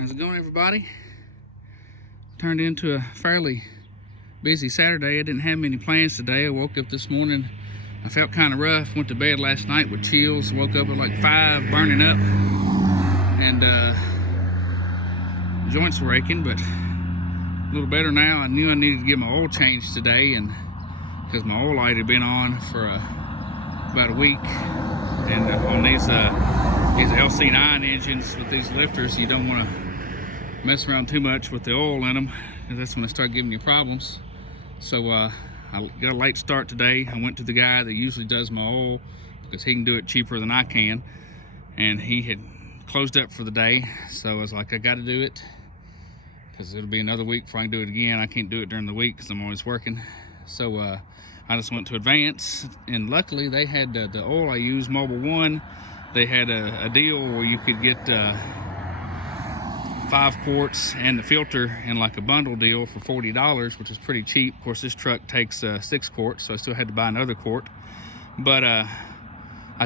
How's it going, everybody? Turned into a fairly busy Saturday. I didn't have many plans today. I woke up this morning, I felt kind of rough. Went to bed last night with chills. Woke up at like 5, burning up, and joints were aching, but a little better now. I knew I needed to get my oil changed today, and because my oil light had been on for about a week, and on these LC9 engines with these lifters, you don't want to mess around too much with the oil in them, because that's when they start giving you problems. So I got a late start today. I went to the guy that usually does my oil because he can do it cheaper than I can, and he had closed up for the day. So I was like, I got to do it because it'll be another week before I can do it again. I can't do it during the week because I'm always working. So I just went to Advance, and luckily they had the oil I use, Mobile One. They had a deal where you could get 5 quarts and the filter in like a bundle deal for $40, which is pretty cheap. Of course, this truck takes 6 quarts, so I still had to buy another quart. But I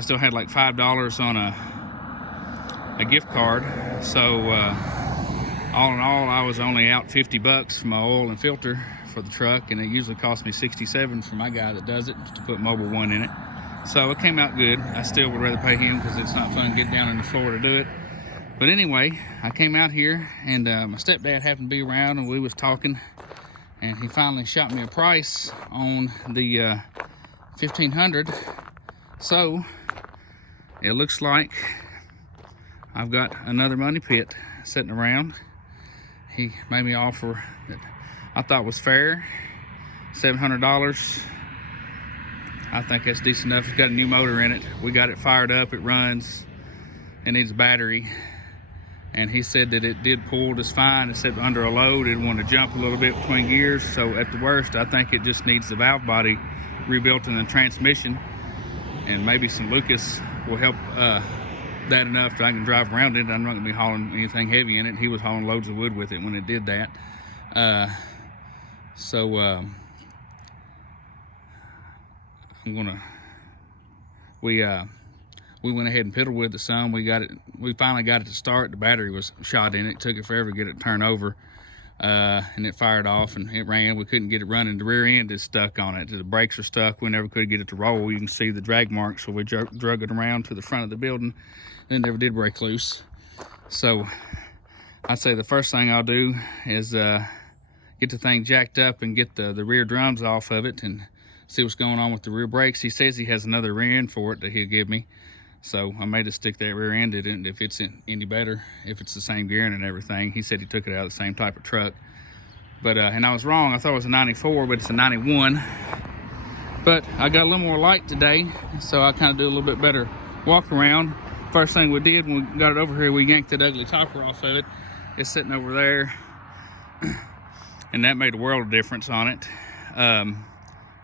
still had like $5 on a gift card. So all in all, I was only out $50 for my oil and filter for the truck, and it usually costs me $67 for my guy that does it to put Mobile One in it. So it came out good. I still would rather pay him because it's not fun getting down on the floor to do it. But anyway, I came out here, and my stepdad happened to be around, and we was talking, and he finally shot me a price on the 1500. So it looks like I've got another money pit sitting around. He made me an offer that I thought was fair, $700. I think that's decent enough. It's got a new motor in it. We got it fired up, it runs, it needs a battery. And he said that it did pull just fine. It said under a load, it wanted to jump a little bit between gears. So at the worst, I think it just needs the valve body rebuilt in the transmission. And maybe some Lucas will help that enough that I can drive around it. I'm not gonna be hauling anything heavy in it. He was hauling loads of wood with it when it did that. We went ahead and piddled with it some. We finally got it to start. The battery was shot in it. It took it forever to get it to turn over, and it fired off and it ran. We couldn't get it running. The rear end is stuck on it. The brakes are stuck. We never could get it to roll. You can see the drag marks. So we drug it around to the front of the building, and it never did break loose. So I'd say the first thing I'll do is get the thing jacked up and get the rear drums off of it and see what's going on with the rear brakes. He says he has another rear end for it that he'll give me. So I made to stick that rear end in it if it's any better, if it's the same gearing and everything. He said he took it out of the same type of truck. But, and I was wrong. I thought it was a 94, but it's a 91. But I got a little more light today, so I kind of do a little bit better walk around. First thing we did when we got it over here, we yanked that ugly topper off of it. It's sitting over there, and that made a world of difference on it.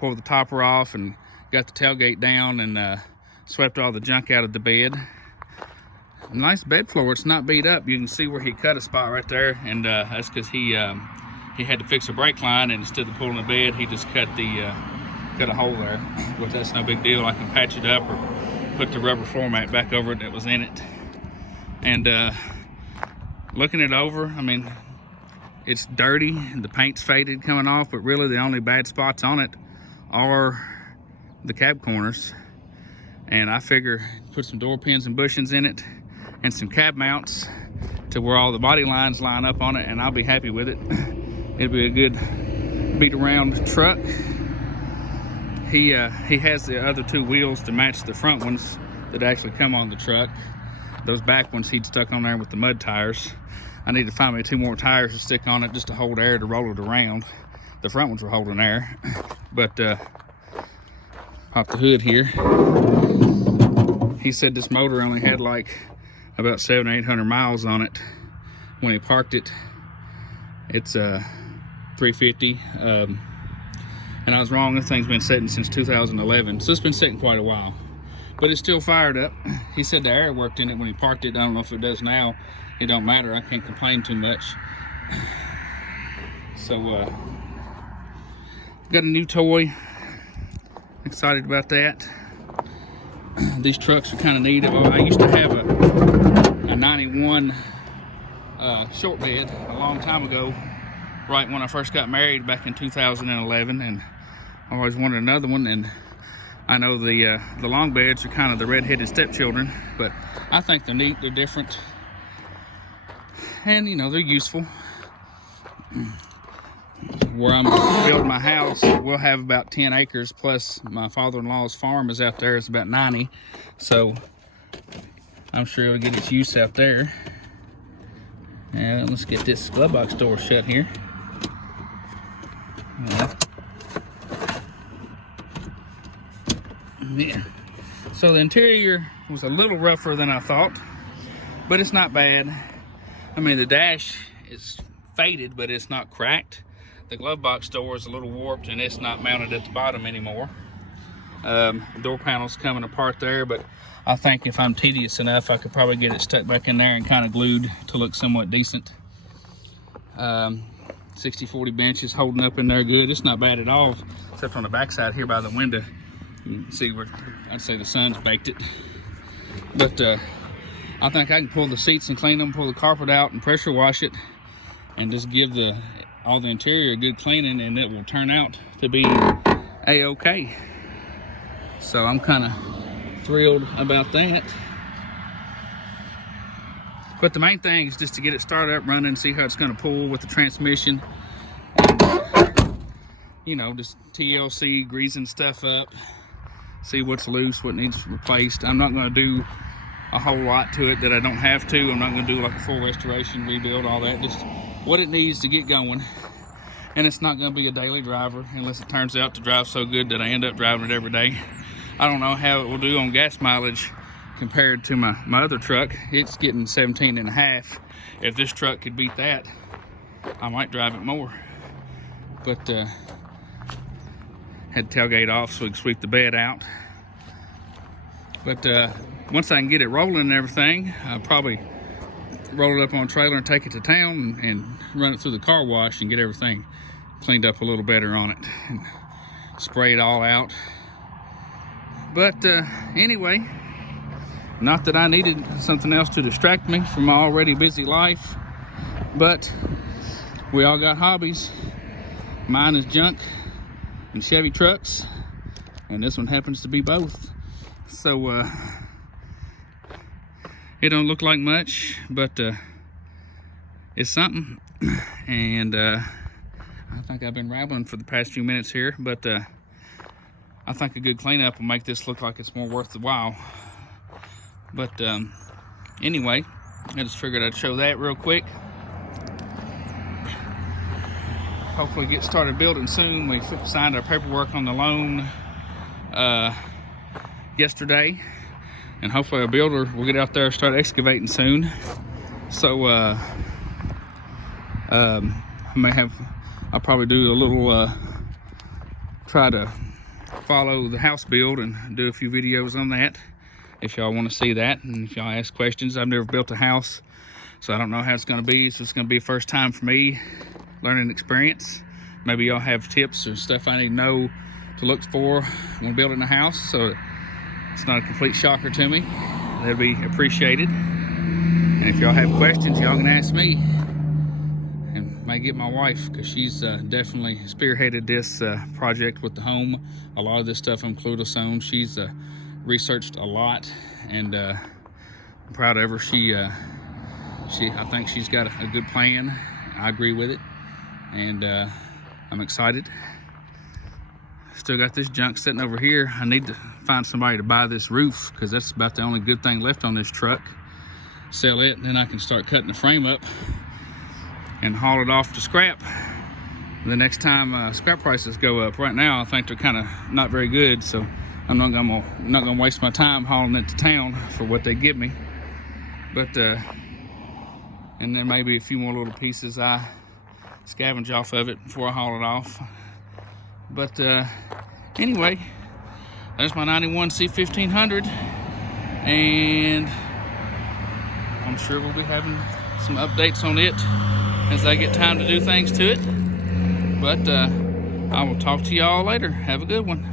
Pulled the topper off and got the tailgate down and swept all the junk out of the bed. Nice bed floor. It's not beat up. You can see where he cut a spot right there, and that's because he had to fix a brake line, and instead of pulling the bed, he just cut a hole there. But that's no big deal. I can patch it up or put the rubber floor mat back over it that was in it. And looking it over, I mean, it's dirty and the paint's faded coming off, but really the only bad spots on it are the cab corners. And I figure put some door pins and bushings in it and some cab mounts to where all the body lines line up on it, and I'll be happy with it. It'll be a good beat around truck. He has the other 2 wheels to match the front ones that actually come on the truck. Those back ones he'd stuck on there with the mud tires. I need to find me 2 more tires to stick on it just to hold air to roll it around. The front ones were holding air, but pop the hood here. He said this motor only had like about 700 or 800 miles on it when he parked it. It's 350, and I was wrong. This thing's been sitting since 2011, so it's been sitting quite a while, but it's still fired up. He said the air worked in it when he parked it. I don't know if it does now. It don't matter. I can't complain too much. So got a new toy. Excited about that. These trucks are kind of neat. I used to have a 91 short bed a long time ago, right when I first got married back in 2011, and I always wanted another one. And I know the long beds are kind of the red-headed stepchildren, but I think they're neat, they're different, and you know, they're useful. Where I'm building my house, we'll have about 10 acres, plus my father-in-law's farm is out there. It's about 90, so I'm sure it'll get its use out there. And let's get this glove box door shut here. Yeah. So the interior was a little rougher than I thought, but it's not bad. I mean, the dash is faded, but it's not cracked. The glove box door is a little warped, and it's not mounted at the bottom anymore. Door panel's coming apart there, but I think if I'm tedious enough, I could probably get it stuck back in there and kind of glued to look somewhat decent. 60/40 bench is holding up in there good. It's not bad at all, except on the backside here by the window. You can see where I'd say the sun's baked it. But I think I can pull the seats and clean them, pull the carpet out and pressure wash it, and just give all the interior a good cleaning, and it will turn out to be a-okay. So I'm kind of thrilled about that. But the main thing is just to get it started up running, see how it's going to pull with the transmission, and, you know, just TLC, greasing stuff up, see what's loose, what needs replaced. I'm not going to do a whole lot to it that I don't have to. I'm not going to do like a full restoration, rebuild, all that. Just what it needs to get going. And it's not going to be a daily driver unless it turns out to drive so good that I end up driving it every day. I don't know how it will do on gas mileage compared to my other truck. It's getting 17.5. If this truck could beat that, I might drive it more. But had tailgate off so we can sweep the bed out. But once I can get it rolling and everything, I'll probably roll it up on a trailer and take it to town and run it through the car wash and get everything cleaned up a little better on it and spray it all out. But anyway, not that I needed something else to distract me from my already busy life, but we all got hobbies. Mine is junk and Chevy trucks, and this one happens to be both. So it don't look like much, but it's something. And I think I've been rambling for the past few minutes here, but I think a good cleanup will make this look like it's more worth the while. But anyway, I just figured I'd show that real quick. Hopefully get started building soon. We signed our paperwork on the loan yesterday, and hopefully our builder will get out there and start excavating soon. So I'll probably do a little try to follow the house build and do a few videos on that if y'all want to see that, and if y'all ask questions. I've never built a house, so I don't know how it's going to be. So it's going to be a first time for me, learning experience. Maybe y'all have tips or stuff I need to know to look for when building a house, so it's not a complete shocker to me. That'd be appreciated. And if y'all have questions, y'all can ask me, and may get my wife, because she's definitely spearheaded this project with the home. A lot of this stuff I'm clueless on. She's researched a lot, and I'm proud of her. I think she's got a good plan. I agree with it, and I'm excited. Still got this junk sitting over here. I need to find somebody to buy this roof, because that's about the only good thing left on this truck. Sell it, and then I can start cutting the frame up and haul it off to scrap the next time scrap prices go up. Right now I think they're kind of not very good, so I'm not gonna waste my time hauling it to town for what they give me. But and there may be a few more little pieces I scavenge off of it before I haul it off. But anyway, there's my 91 C1500, and I'm sure we'll be having some updates on it as I get time to do things to it. But I will talk to y'all later. Have a good one.